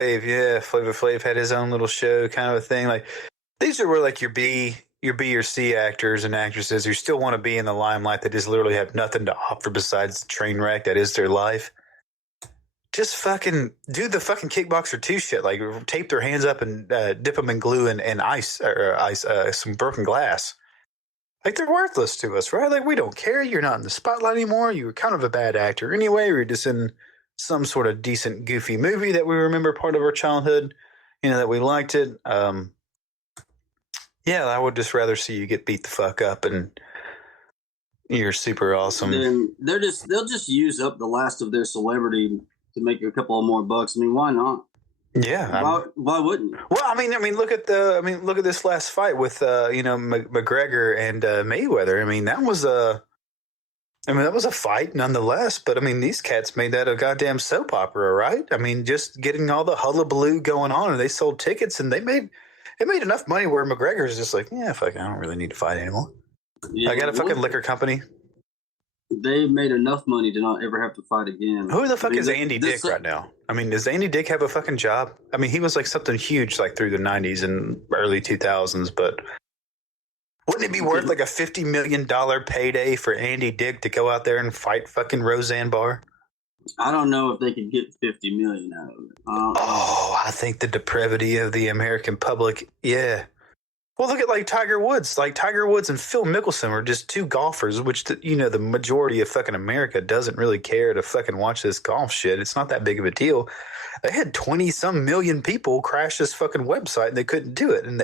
Yeah, Flavor Flav had his own little show, kind of a thing. Like these are where like your B or C actors and actresses who still want to be in the limelight that just literally have nothing to offer besides the train wreck that is their life. Just fucking do the fucking Kickboxer 2 shit. Like tape their hands up and dip them in glue and ice some broken glass. Like they're worthless to us, right? Like we don't care. You're not in the spotlight anymore. You were kind of a bad actor anyway. You're just in some sort of decent, goofy movie that we remember part of our childhood. That we liked it. Yeah, I would just rather see you get beat the fuck up and you're super awesome. Then they'll just use up the last of their celebrity to make a couple of more bucks. I mean, why not? Yeah. Why wouldn't you? Well, I mean, look at this last fight with McGregor and Mayweather. I mean, that was a fight nonetheless. But I mean, these cats made that a goddamn soap opera, right? I mean, just getting all the hullabaloo going on, and they sold tickets, and it made enough money where McGregor's just like, yeah, fuck, I don't really need to fight anymore. Yeah, I got a fucking liquor company. They made enough money to not ever have to fight again. Who the fuck is Andy Dick right now? I mean, does Andy Dick have a fucking job? I mean, he was like something huge like through the 90s and early 2000s, but wouldn't it be worth like a $50 million payday for Andy Dick to go out there and fight fucking Roseanne Barr? I don't know if they could get $50 million out of it. I think the depravity of the American public, yeah. Well, look at like Tiger Woods. Like Tiger Woods and Phil Mickelson are just two golfers, which the majority of fucking America doesn't really care to fucking watch this golf shit. It's not that big of a deal. They had 20-some million people crash this fucking website and they couldn't do it. And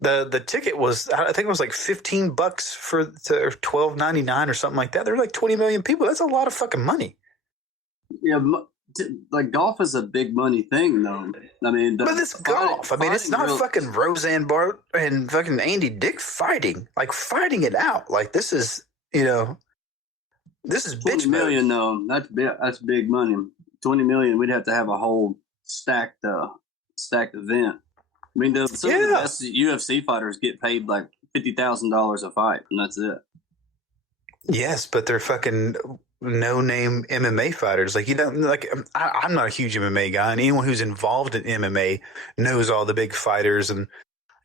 the ticket was, I think it was like $15 for $12.99 or something like that. There were like 20 million people. That's a lot of fucking money. Yeah, like golf is a big money thing, though. I mean, but it's golf. I mean, it's not fucking Roseanne Barr and fucking Andy Dick fighting it out. Like this is, this is 20 million though. That's big money. 20 million. We'd have to have a whole stacked event. I mean, some of the best UFC fighters get paid like $50,000 a fight, and that's it. Yes, but they're fucking no-name MMA fighters. Like, I'm not a huge MMA guy, and anyone who's involved in MMA knows all the big fighters. And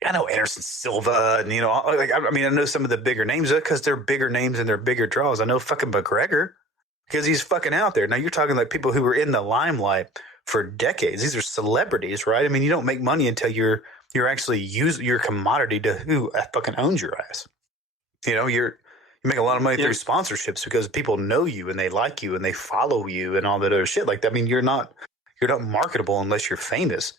I know Anderson Silva, and I know some of the bigger names because they're bigger names and they're bigger draws. I know fucking McGregor because he's fucking out there. Now you're talking like people who were in the limelight for decades. These are celebrities, right? I mean, you don't make money until you're actually use your commodity to who fucking owns your ass. You make a lot of money through sponsorships because people know you and they like you and they follow you and all that other shit. Like that. I mean, you're not marketable unless you're famous.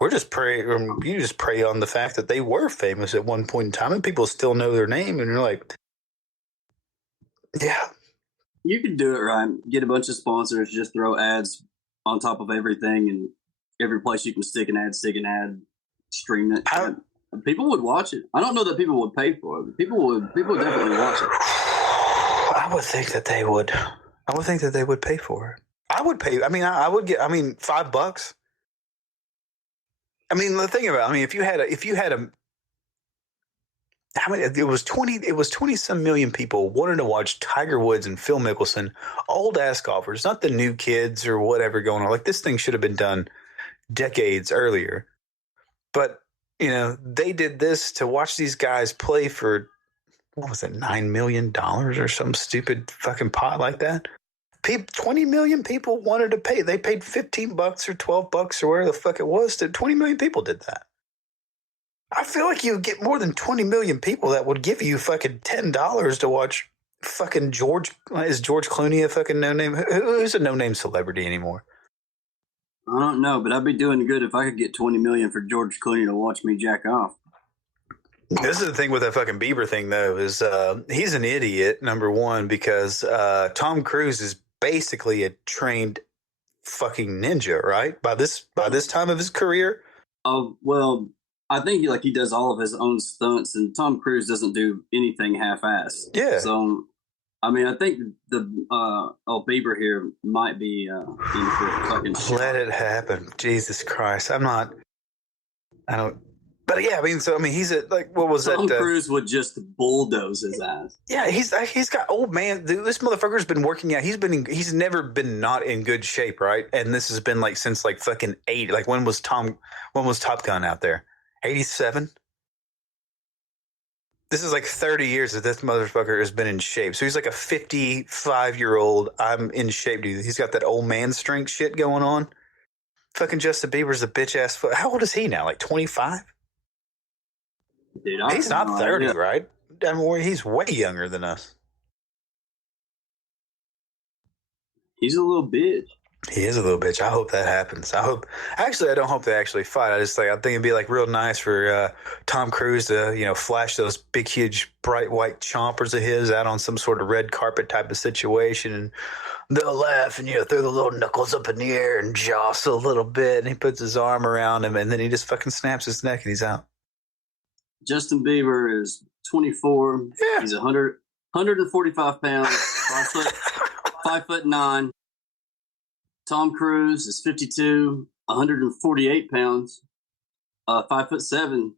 You just prey on the fact that they were famous at one point in time and people still know their name. And you're like, yeah, you can do it right. Get a bunch of sponsors, just throw ads on top of everything, and every place you can stick an ad, stream it. People would watch it. I don't know that people would pay for it. People would definitely watch it. I would think that they would. I would think that they would pay for it. I would pay. I mean, I would get. I mean, $5. I mean, the thing about. I mean, if you had a. How many? It was 20 some million people wanted to watch Tiger Woods and Phil Mickelson, old ass golfers, not the new kids or whatever going on. Like this thing should have been done decades earlier, but. They did this to watch these guys play for, what was it, $9 million or some stupid fucking pot like that? 20 million people wanted to pay. They paid $15 or $12 or whatever the fuck it was. 20 million people did that. I feel like you get more than 20 million people that would give you fucking $10 to watch fucking George. Is George Clooney a fucking no-name? Who's a no-name celebrity anymore? I don't know, but I'd be doing good if I could get 20 million for George Clooney to watch me jack off. This is the thing with that fucking Bieber thing, though, is he's an idiot, number one, because Tom Cruise is basically a trained fucking ninja, right? By this time of his career. Oh, well, I think he does all of his own stunts, and Tom Cruise doesn't do anything half-assed. Yeah. So, I mean, I think the Beiber here might be in for a fucking shot. Let it happen. Jesus Christ. I don't. But yeah, I mean, he's what was Tom that? Cruise would just bulldoze his ass. Yeah, he's got old man. This motherfucker's been working out. He's never been not in good shape, right? And this has been like since like fucking 80. Like when was Top Gun out there? 87. This is like 30 years that this motherfucker has been in shape. So he's like a 55-year-old. I'm in shape, dude. He's got that old man strength shit going on. Fucking Justin Bieber's a bitch ass. How old is he now? Like 25? Dude, he's not 30, right? I mean, he's way younger than us. He's a little bitch. He is a little bitch. I hope that happens. I don't hope they actually fight. I think it'd be like real nice for Tom Cruise to, flash those big, huge, bright white chompers of his out on some sort of red carpet type of situation, and they'll laugh and throw the little knuckles up in the air and jostle a little bit, and he puts his arm around him, and then he just fucking snaps his neck and he's out. Justin Bieber is 24. Yeah. He's 145 pounds, 5'9". Tom Cruise is 52, 148 pounds, 5'7".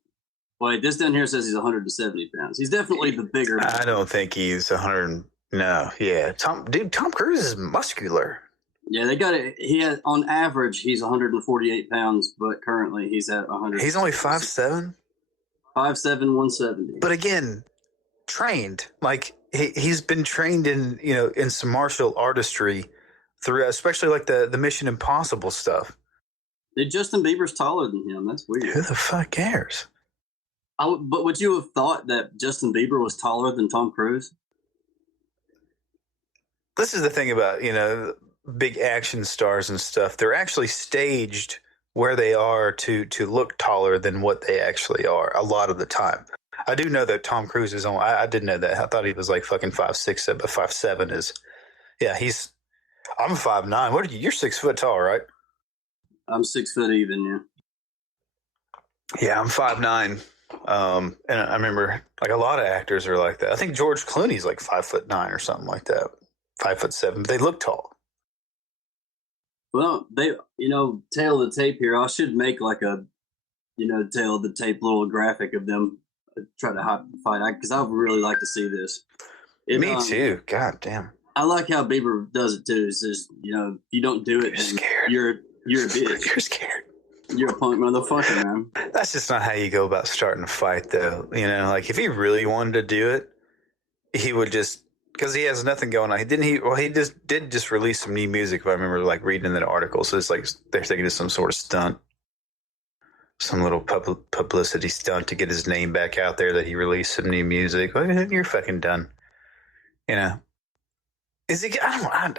Wait, this down here says he's 170 pounds. He's definitely the bigger. I don't think he's 100. No, yeah, Tom Cruise is muscular. Yeah, they got it. On average, he's 148 pounds, but currently he's at 100. He's only 5'7". 5'7", 170. But again, trained. Like he's been trained in some martial artistry through, especially like the Mission Impossible stuff. Justin Bieber's taller than him. That's weird. Who the fuck cares? But would you have thought that Justin Bieber was taller than Tom Cruise? This is the thing about, big action stars and stuff. They're actually staged where they are to look taller than what they actually are a lot of the time. I do know that Tom Cruise is only, I didn't know that. I thought he was like fucking 5'6", but 5'7" is, yeah, I'm 5'9". What are you? You're 6 foot tall, right? I'm 6 foot even, yeah. Yeah, I'm 5'9". And I remember like a lot of actors are like that. I think George Clooney's like 5'9" or something like that. 5'7", but they look tall. Well, tail of the tape here. I should make like a, tail of the tape little graphic of them try to fight. Because I would really like to see this. Me too. God damn. I like how Bieber does it too. It's just, if you don't do it, you're a bitch. You're scared. You're a punk motherfucker, man. That's just not how you go about starting a fight, though. Like if he really wanted to do it, he would just, because he has nothing going on. He did just release some new music. If I remember like reading that article. So it's like they're thinking it's some sort of stunt, some little publicity stunt to get his name back out there that he released some new music. Well, you're fucking done. Is he? I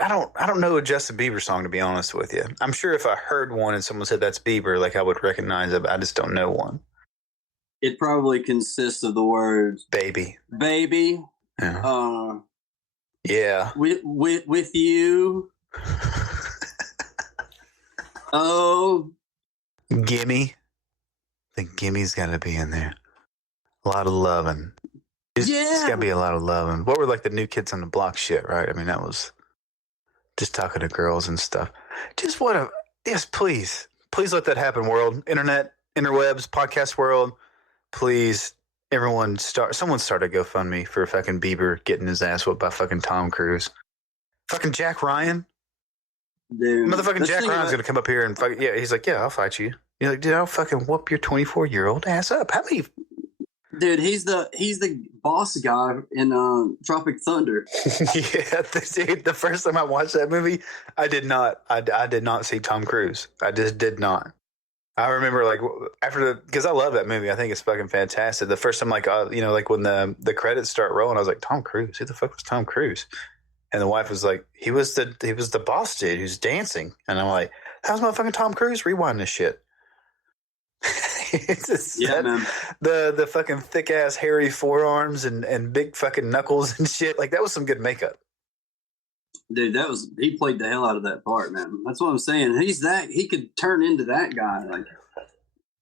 don't know a Justin Bieber song, to be honest with you. I'm sure if I heard one and someone said that's Bieber, like I would recognize it, but I just don't know one. It probably consists of the words "baby." Yeah. Yeah. With you. Oh. Gimme. I think Gimme's got to be in there. A lot of loving. It's got to be a lot of loving. What were like the New Kids on the Block shit, right? I mean, that was just talking to girls and stuff. Yes, please let that happen, world. Internet, interwebs, podcast world. Please, someone start a GoFundMe for fucking Bieber getting his ass whooped by fucking Tom Cruise. Fucking Jack Ryan. Dude, motherfucking Jack Ryan's gonna come up here and he's like, yeah, I'll fight you. You're like, dude, I'll fucking whoop your 24-year-old ass up. How many? Dude, he's the boss guy in Tropic Thunder. Yeah, dude, the first time I watched that movie, I did not see Tom Cruise. I just did not. I remember like because I love that movie. I think it's fucking fantastic. The first time, like when the credits start rolling, I was like, Tom Cruise? Who the fuck was Tom Cruise? And the wife was like, he was the boss dude who's dancing. And I'm like, how's motherfucking Tom Cruise? Rewind this shit. Man. The fucking thick ass hairy forearms and big fucking knuckles and shit. Like that was some good makeup. Dude, he played the hell out of that part, man. That's what I'm saying. He could turn into that guy. Like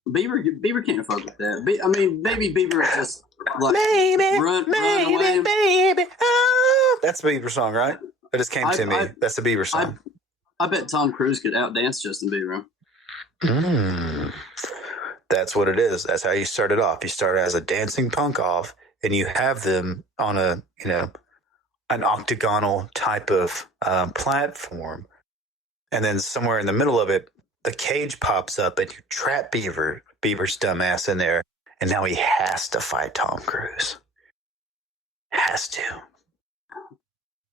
Bieber can't fuck with that. I mean, maybe Bieber just like run away. Baby. Oh. That's the Bieber song, right? It just came to me. That's the Bieber song. I bet Tom Cruise could outdance Justin Bieber. That's what it is. That's how you started off. You started as a dancing punk off, and you have them on a, an octagonal type of platform. And then somewhere in the middle of it, the cage pops up and you trap Bieber's dumbass in there. And now he has to fight Tom Cruise. Has to.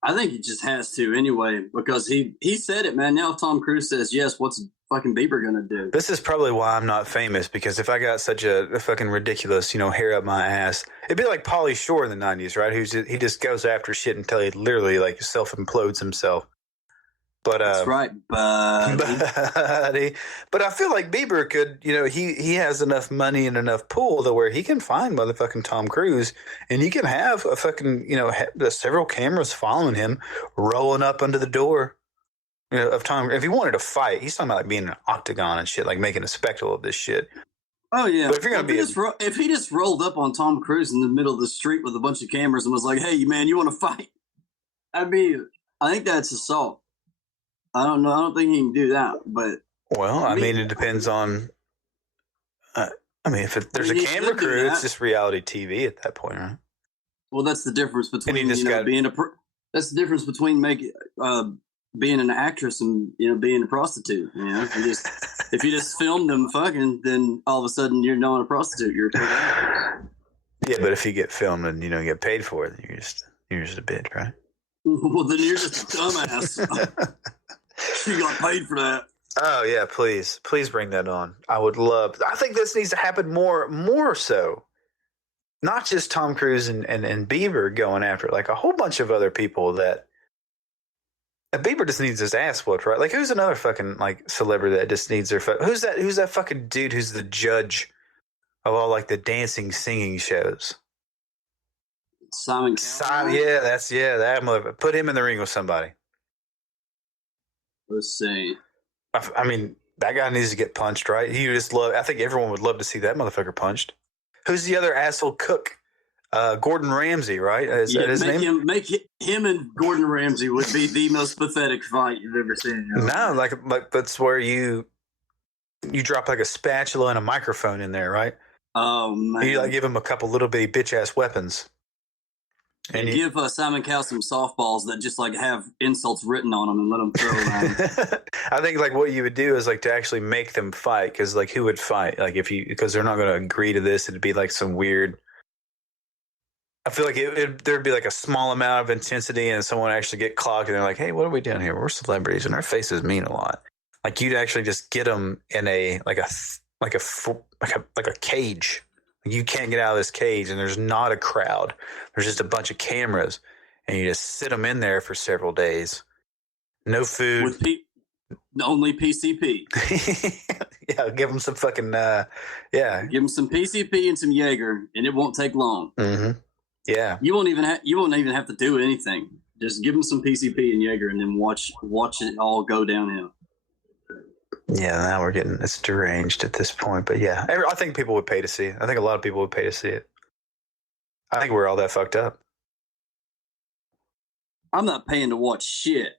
I think he just has to anyway, because he said it, man. Now if Tom Cruise says yes, what's fucking Bieber gonna do? This is probably why I'm not famous, because if I got such a fucking ridiculous, hair up my ass, it'd be like Pauly Shore in the 90s, right? He just goes after shit until he literally like self-implodes himself. But that's right, buddy. But I feel like Bieber could, he has enough money and enough pull to where he can find motherfucking Tom Cruise, and you can have a fucking, several cameras following him, rolling up under the door, of Tom. If he wanted to fight, he's talking about like being in an octagon and shit, like making a spectacle of this shit. Oh yeah. But if you're gonna if he just rolled up on Tom Cruise in the middle of the street with a bunch of cameras and was like, "Hey man, you want to fight?" I think that's assault. I don't know. I don't think he can do that. But it depends on. If there's a camera crew, it's just reality TV at that point, right? Well, that's the difference between that's the difference between being an actress and being a prostitute. If you just film them fucking, then all of a sudden you're not a prostitute. You're a paid actress. Yeah, but if you get filmed and you don't get paid for it, then you're just a bitch, right? Well, then you're just a dumbass. You got paid for that. Oh yeah, please bring that on. I would love. I think this needs to happen more so. Not just Tom Cruise and Bieber going after it, like a whole bunch of other people that. Bieber just needs his ass whooped, right? Like who's another fucking like celebrity that just needs their who's that fucking dude who's the judge of all like the dancing singing shows? Simon. Yeah, that motherfucker. Put him in the ring with somebody. Let's see. I mean, that guy needs to get punched, right? I think everyone would love to see that motherfucker punched. Who's the other asshole cook? Gordon Ramsay, right? Is that his name? Make him and Gordon Ramsay would be the most pathetic fight you've ever seen. No, like that's where you drop like a spatula and a microphone in there, right? Oh man! You like give him a couple little bitty bitch ass weapons. And give Simon Cowell some softballs that just like have insults written on them and let them throw around. I think like what you would do is like to actually make them fight, because like who would fight? Like because they're not going to agree to this. It'd be like some weird. I feel like there'd be like a small amount of intensity, and someone actually get clocked, and they're like, "Hey, what are we doing here? We're celebrities, and our faces mean a lot." Like you'd actually just get them in a cage. You can't get out of this cage, and there's not a crowd. There's just a bunch of cameras, and you just sit them in there for several days. No food. With only PCP. Yeah, give them some fucking, Give them some PCP and some Jaeger, and it won't take long. Mm-hmm. Yeah. You won't even have to do anything. Just give them some PCP and Jaeger, and then watch it all go downhill. Yeah, now it's deranged at this point. But yeah, I think people would pay to see it. I think a lot of people would pay to see it. I think we're all that fucked up. I'm not paying to watch shit.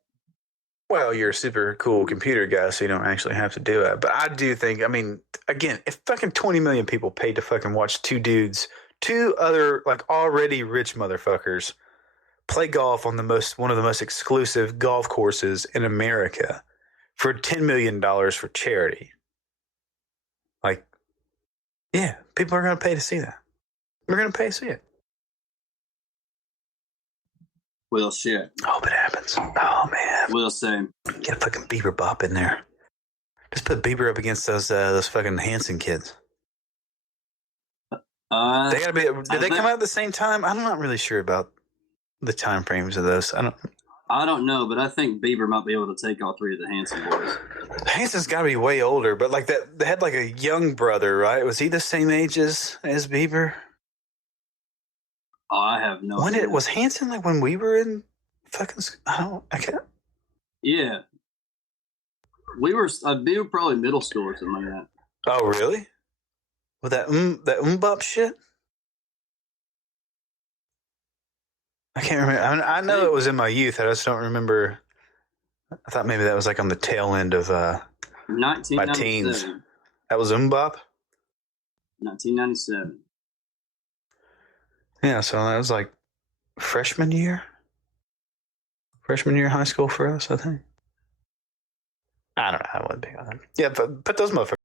Well, you're a super cool computer guy, so you don't actually have to do it. But I do think, again, if fucking 20 million people paid to fucking watch two other like already rich motherfuckers play golf on one of the most exclusive golf courses in America for $10 million for charity. Like, yeah, people are going to pay to see that. We're going to pay to see it. Well, shit. I hope it happens. Oh, man. We'll see. Get a fucking Bieber bop in there. Just put Bieber up against those fucking Hanson kids. They gotta be. Did they come out at the same time? I'm not really sure about the time frames of those. I don't know, but I think Bieber might be able to take all three of the Hanson boys. Hanson's got to be way older, but like that, they had like a young brother, right? Was he the same age as Bieber? Oh, I have no idea. Was Hanson like when we were in fucking? I can't. Yeah, we were probably middle school or something like that. Oh, really? With that bop shit? I can't remember. I know it was in my youth. I just don't remember. I thought maybe that was like on the tail end of my teens. That was bop? 1997. Yeah, so that was like freshman year of high school for us, I think. I don't know. I wasn't big on them. Yeah, but those motherfuckers.